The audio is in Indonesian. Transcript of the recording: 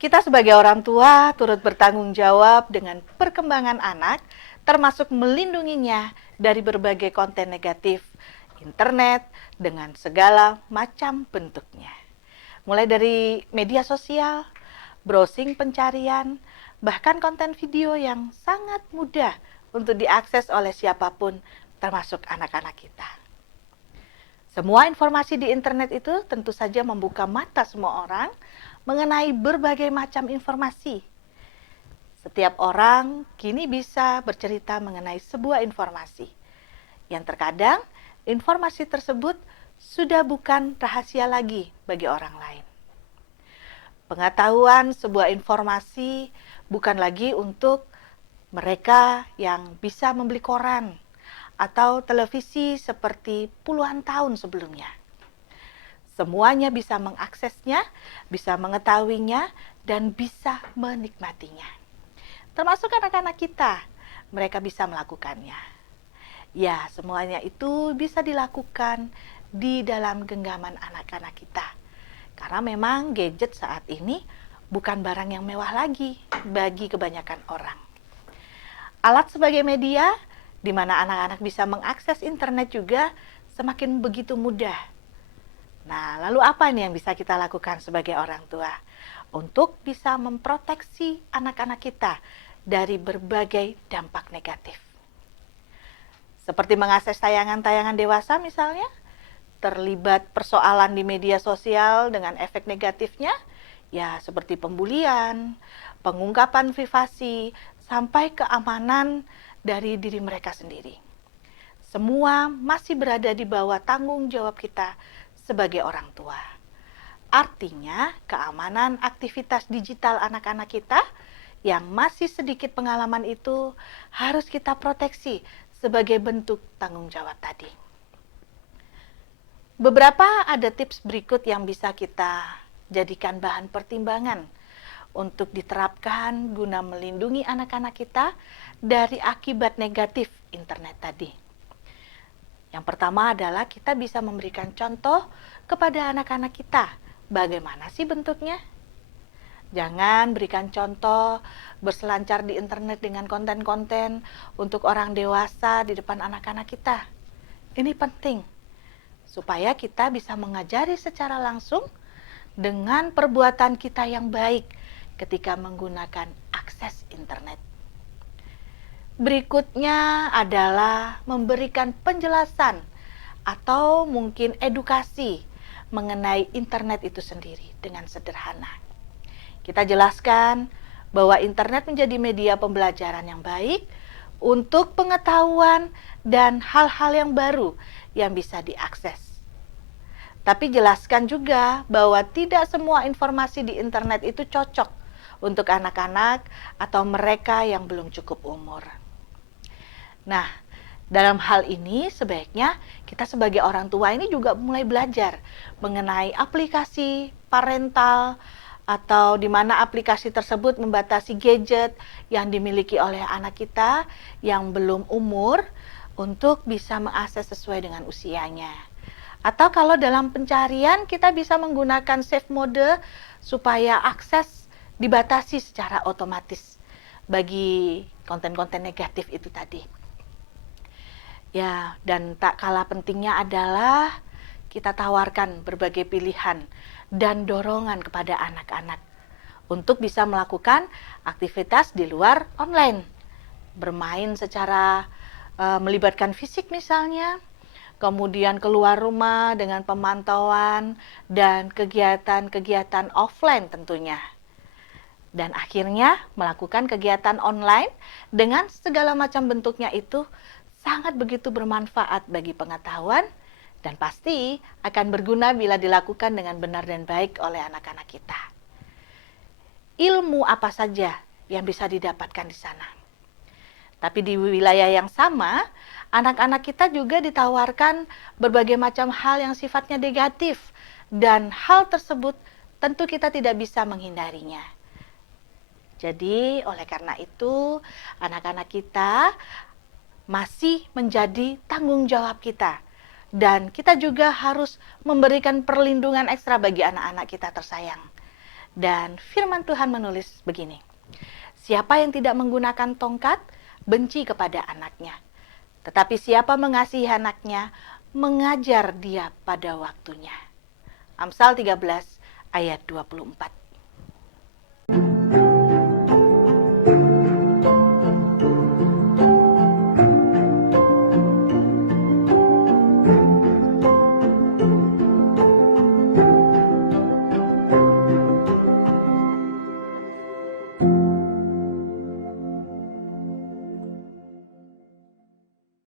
Kita sebagai orang tua turut bertanggung jawab dengan perkembangan anak, termasuk melindunginya dari berbagai konten negatif internet dengan segala macam bentuknya. Mulai dari media sosial, browsing pencarian, bahkan konten video yang sangat mudah untuk diakses oleh siapapun, termasuk anak-anak kita. Semua informasi di internet itu tentu saja membuka mata semua orang mengenai berbagai macam informasi. Setiap orang kini bisa bercerita mengenai sebuah informasi, yang terkadang informasi tersebut sudah bukan rahasia lagi bagi orang lain. Pengetahuan sebuah informasi bukan lagi untuk mereka yang bisa membeli koran atau televisi seperti puluhan tahun sebelumnya. Semuanya bisa mengaksesnya, bisa mengetahuinya, dan bisa menikmatinya. Termasuk anak-anak kita, mereka bisa melakukannya. Ya, semuanya itu bisa dilakukan di dalam genggaman anak-anak kita. Karena memang gadget saat ini bukan barang yang mewah lagi bagi kebanyakan orang. Alat sebagai media, di mana anak-anak bisa mengakses internet juga semakin begitu mudah. Nah, lalu apa nih yang bisa kita lakukan sebagai orang tua untuk bisa memproteksi anak-anak kita dari berbagai dampak negatif? Seperti mengakses tayangan-tayangan dewasa misalnya, terlibat persoalan di media sosial dengan efek negatifnya, ya seperti pembulian, pengungkapan privasi, sampai keamanan dari diri mereka sendiri. Semua masih berada di bawah tanggung jawab kita sebagai orang tua. Artinya, keamanan aktivitas digital anak-anak kita yang masih sedikit pengalaman itu harus kita proteksi sebagai bentuk tanggung jawab tadi. Beberapa ada tips berikut yang bisa kita jadikan bahan pertimbangan untuk diterapkan guna melindungi anak-anak kita dari akibat negatif internet tadi. Yang pertama adalah kita bisa memberikan contoh kepada anak-anak kita. Bagaimana sih bentuknya? Jangan berikan contoh berselancar di internet dengan konten-konten untuk orang dewasa di depan anak-anak kita. Ini penting, supaya kita bisa mengajari secara langsung dengan perbuatan kita yang baik ketika menggunakan akses internet. Berikutnya adalah memberikan penjelasan atau mungkin edukasi mengenai internet itu sendiri dengan sederhana. Kita jelaskan bahwa internet menjadi media pembelajaran yang baik untuk pengetahuan dan hal-hal yang baru yang bisa diakses. Tapi jelaskan juga bahwa tidak semua informasi di internet itu cocok untuk anak-anak atau mereka yang belum cukup umur. Nah, dalam hal ini sebaiknya kita sebagai orang tua ini juga mulai belajar mengenai aplikasi parental atau di mana aplikasi tersebut membatasi gadget yang dimiliki oleh anak kita yang belum umur untuk bisa mengakses sesuai dengan usianya. Atau kalau dalam pencarian kita bisa menggunakan safe mode supaya akses dibatasi secara otomatis bagi konten-konten negatif itu tadi. Ya, dan tak kalah pentingnya adalah kita tawarkan berbagai pilihan dan dorongan kepada anak-anak untuk bisa melakukan aktivitas di luar online. Bermain secara melibatkan fisik misalnya, kemudian keluar rumah dengan pemantauan dan kegiatan-kegiatan offline tentunya. Dan akhirnya melakukan kegiatan online dengan segala macam bentuknya itu sangat begitu bermanfaat bagi pengetahuan dan pasti akan berguna bila dilakukan dengan benar dan baik oleh anak-anak kita. Ilmu apa saja yang bisa didapatkan di sana. Tapi di wilayah yang sama, anak-anak kita juga ditawarkan berbagai macam hal yang sifatnya negatif dan hal tersebut tentu kita tidak bisa menghindarinya. Jadi oleh karena itu anak-anak kita masih menjadi tanggung jawab kita. Dan kita juga harus memberikan perlindungan ekstra bagi anak-anak kita tersayang. Dan firman Tuhan menulis begini, siapa yang tidak menggunakan tongkat, benci kepada anaknya. Tetapi siapa mengasihi anaknya, mengajar dia pada waktunya. Amsal 13 ayat 24.